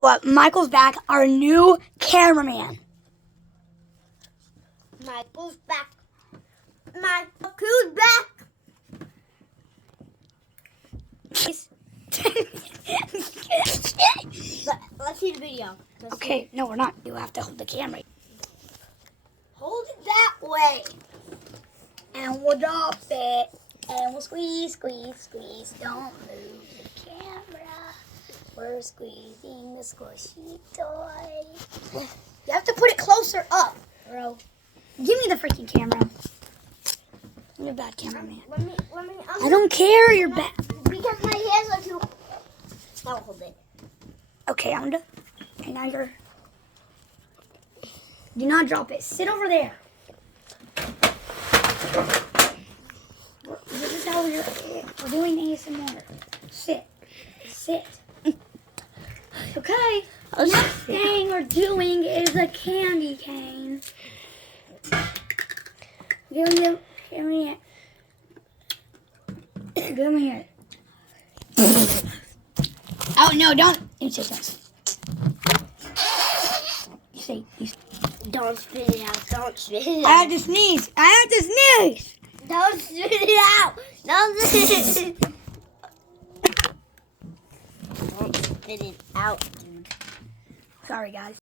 What? Michael's back, our new cameraman. Michael's back. Michael's back. Let's see the video. Okay, no, we're not. You have to hold the camera. Hold it that way. And we'll drop it. And we'll squeeze, squeeze, squeeze. Don't move the camera. We're squeezing the squishy toy. You have to put it closer up, bro. Give me the freaking camera. You're a bad cameraman. Let me. I don't care. You're bad. Because my hands are too. I'll hold it. Okay, I'm done. Okay, now you're. Do not drop it. Sit over there. This is how we're doing ASMR. Sit. Sit. Okay. Next thing we're doing is a candy cane. Give me it. Give me it. Oh no! Don't. You say this. You say. Don't spit it out. Don't spit it I out. have to sneeze. I have to sneeze. Don't spit it out. Don't spit it out, dude. Sorry, guys.